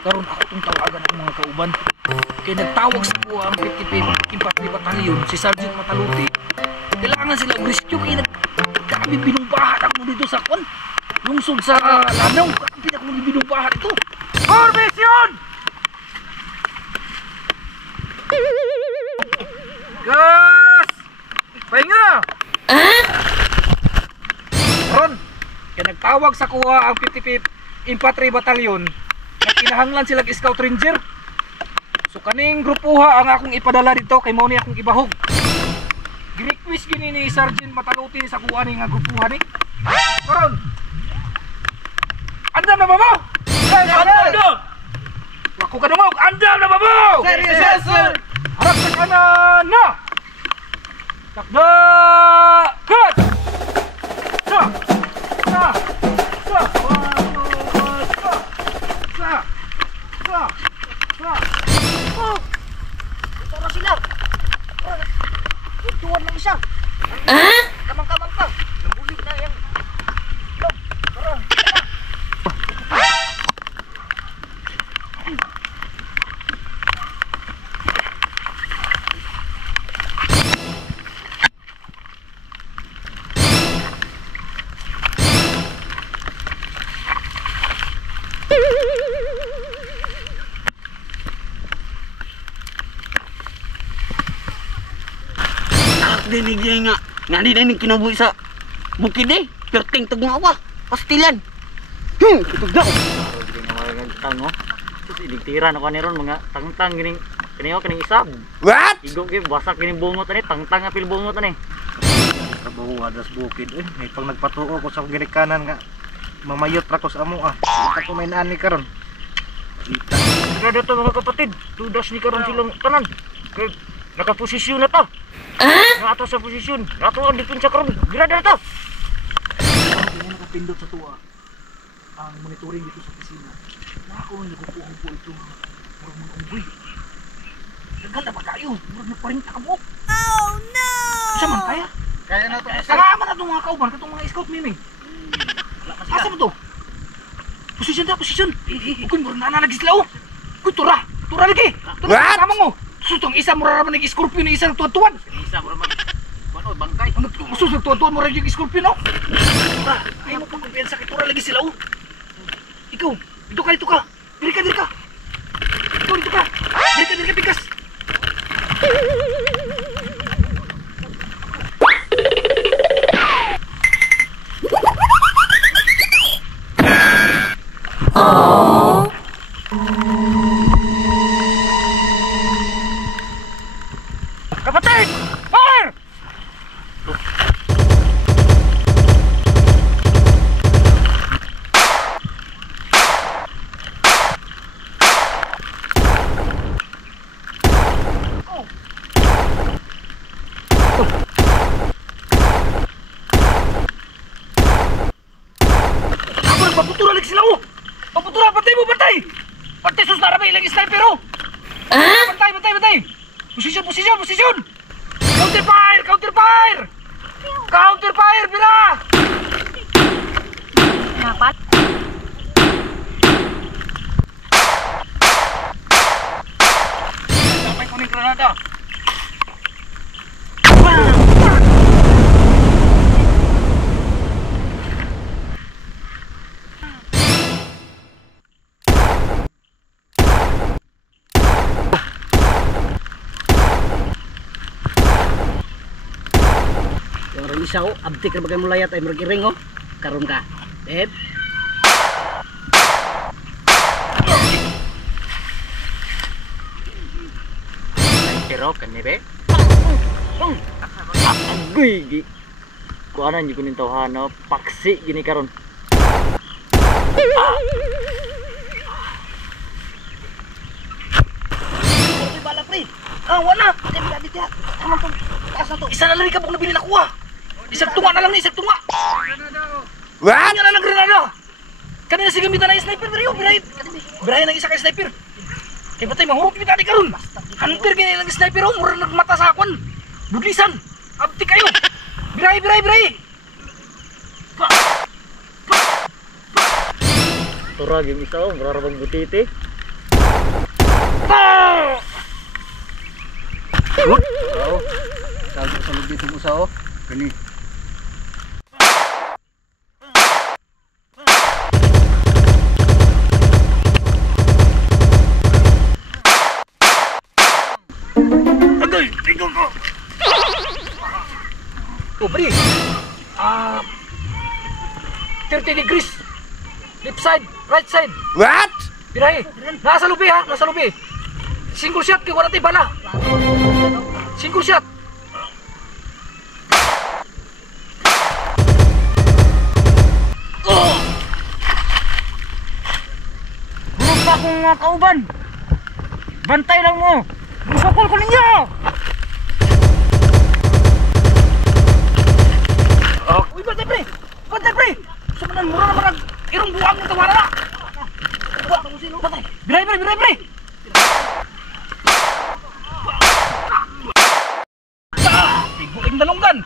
karon ako itong tawagan ang mga kauban. Kaya nagtawag sa ko ang 55 Infantry Battalion, si Sergeant Mataluti. Kailangan sila rescue kaya nagkakabi binumbahan ako dito sa kwan. Lungsod sa Lanao, kakabi ako binumbahan ito. Formation! Gas! Pahinga! Ron, kaya nagtawag sa kuha ang 55th Infantry Battalion na kinahanglan silang Scout Ranger. So kaning grupuha ang akong ipadala dito kay mao ni akong ibahog. Gi-request gini ni Sergeant Mataluti sa kuha ni nga grupuha ni. Ron! Andam na ba mo? Andam! Wako ka dumog! Andam na ba mo? Yes, sir! Harap sa kanan na! Takda! Cut! Sa! Sa! Sa! Sa! Sa! Sa! Oh! Ito na sila! Tuwan ng isa! Kamang-kamang ka! Nambuli na yan! Log! Karong! Dinig niya nga di na kinabuhi sa bukid eh. Perting tugong awa. Pastilan. Tutug daw. Hindi nga mga tango. Tapos iligtiran ako ni ron mga tangtang gining kaniyo kaning isa. What? Igo gyud wasak gining bungot ani tangtang apil bungot ani. Trabaho adas bukid eh. May pag nagpatuo ko sa ginikanan nga mamayot ra ko sa amo ah. Kita ko may naan ni karon. Kada to mga kapatid, tudas ni karon silang tanan. Kay nakaposisyon na to. Nga ato sa posisyon. Ato ang dipin sa karon. Grada na to. Hindi na nakapindot sa tuwa ang monitoring dito sa opisina. Ako ang nagpupuhong po ito. Murag mga unggoy. Naganda pa kayo. Murag nagparinta ka mo. Oh no! Saman kaya? Kaya na to. Salamat na itong mga kauban. Itong mga scout miming. Asa mo to? Posisyon ta, posisyon. Kung murag nananagis lao. Kung tura. Tura lagi. Tura kasama mo. Susutong isa mo raraman nag-scorpion na isang tuwan-tuwan. Isa mo raman. Ano bangkay? Susutong tuwan-tuwan mo rin yung scorpion, no? Ayaw mo pang kumpiyansa kay tura lagi sila, oh. Ikaw, dito ka, dito ka. Diri ka, diri ka. Ikaw, dito ka. Diri ka, pikas. Kapatid! Fire! Ako nagpaputura lagi sila, oh! Paputura, patay mo, patay! Patay, sus na ilang sniper, oh! Patay, patay, patay! Posisyon, posisyon, posisyon! Counter fire! Counter fire! Counter fire! Bila! Dapat? Sampai ko ng granada. Orang isa oh, abtik na bagay mo layat ay margiring oh. Karon ka. Deb. Pero kanebe. Agoy gi. Kuanan di kunin tawhana paksi gini karon. Bala pre. Wala. Dito. Tama to. Taas na to. Isa na lang kabog na bilin ako ah. Isang tunga na lang ni, isang tunga. What? Kanya na lang granada. Kanina sige gamitan na yung sniper pero birahin ng isa kay sniper. Kay batay mahurot kita ni karon. Hunter kini lang sniper oh, mura nagmata sa akon. Buglisan. Abti kayo. Biray. Turag yung isa oh, mararabang butiti. Sabi sa lubid ng usa oh. Kani. Agay, tingnan ko. Oh, pre. 30 degrees. Left side, right side. What? Birahe. Nasa lubi ha, nasa lubi. Single shot kay wala tay bala. Single shot. Oh! Bulog pa akong kauban. Bantay lang mo. Musakol ko ninyo. Uy, bantay pre. Bantay pre. Samanan mura naman ang irong buwag ng tawara na. Bantay. Birahe pre, birahe pre. Buking dalunggan.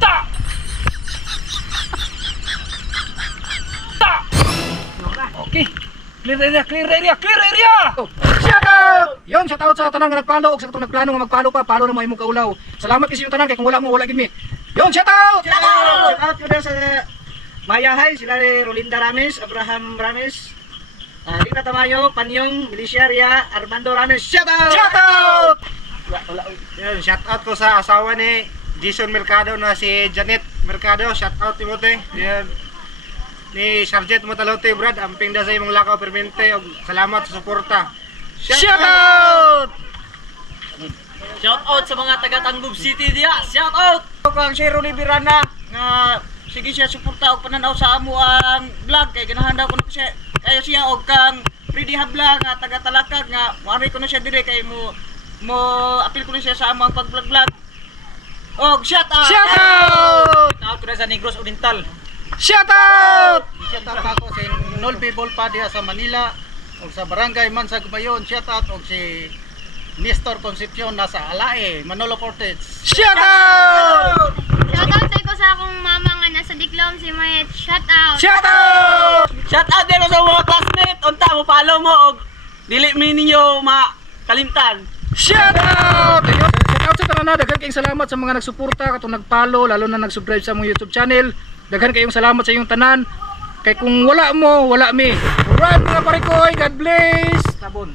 Ta! Ta! Okay. Clear area, clear area, clear area! Shout out! Yon, shout out sa tanang nga nagpalo ug sa katong nagplano nga magpalo pa, palo na mo imong kaulaw. Salamat kasi yung tanan kay kung wala mo wala gid mi. Yon, shout out! Shout out ko sa Maya Hay, sila ni Rolinda Rames, Abraham Rames, Lina Tamayo, Panyong, Milicia Armando Rames. Shout out! Shout out! Yan, shout out ko sa asawa ni Jason Mercado na si Janet Mercado. Shout out Timote. Yan. Ni Sergeant Matalote Brad, amping da sa imong lakaw permente og salamat sa suporta. Shout out! Shout out sa mga taga Tangub City diya. Shout out. Kang si Ronnie Birana nga sige siya suporta og pananaw sa amo ang vlog kay ganahan daw ko na siya kayo siya og kang Freddy Habla nga taga Talakag nga moari ko na siya dire kay mo apil ko na siya sa amo ang pag-vlog. Og shout out. Shout out! Shout out ko na sa Negros Oriental. Shout out! Shout out ako sa Nolbe Bolpa diha sa Manila og sa Barangay Mansag Bayon. Shout out og si Nestor Concepcion nasa Alae, Manolo Cortez. Shout out! Shoutout sa ko sa akong mama nga nasa Diklom si Mayet. Shoutout! Shout out! Shout out din sa mga classmate. Unta mo follow mo og dili mi ninyo makalimtan. Shout out! Ayun, shout out sa tanan, daghan kayong salamat sa mga nagsuporta katong nagpalo, lalo na nag-subscribe sa among YouTube channel. Daghan kayong salamat sa iyong tanan. Kay kung wala mo, wala mi. Alright mga parikoy, God bless. Sabon.